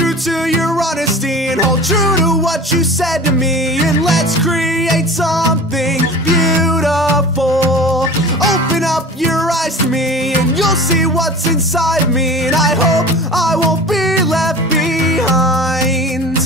true to your honesty and hold true to what you said to me, and let's create something beautiful. Open up your eyes to me and you'll see what's inside of me, and I hope I won't be left behind.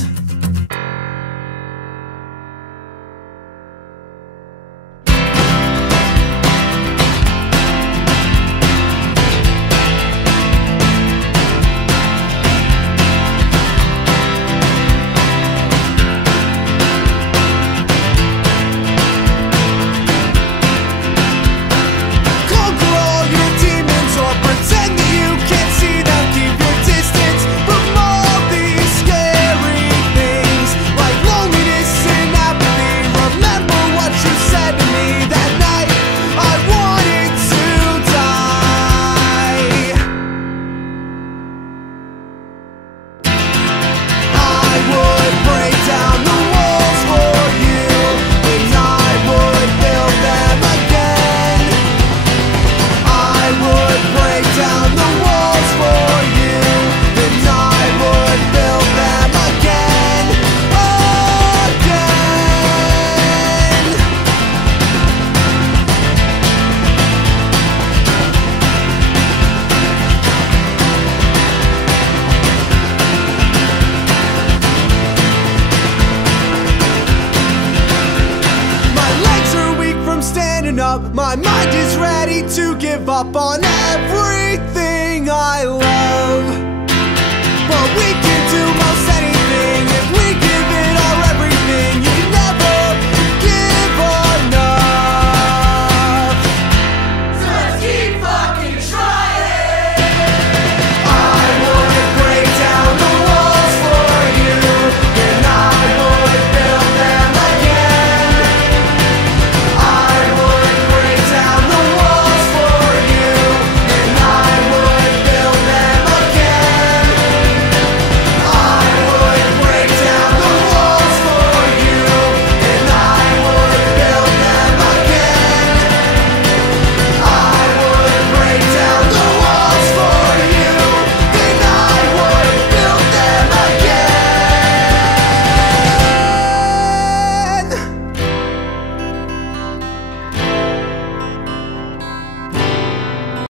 My mind is ready to give up on everything I love, but we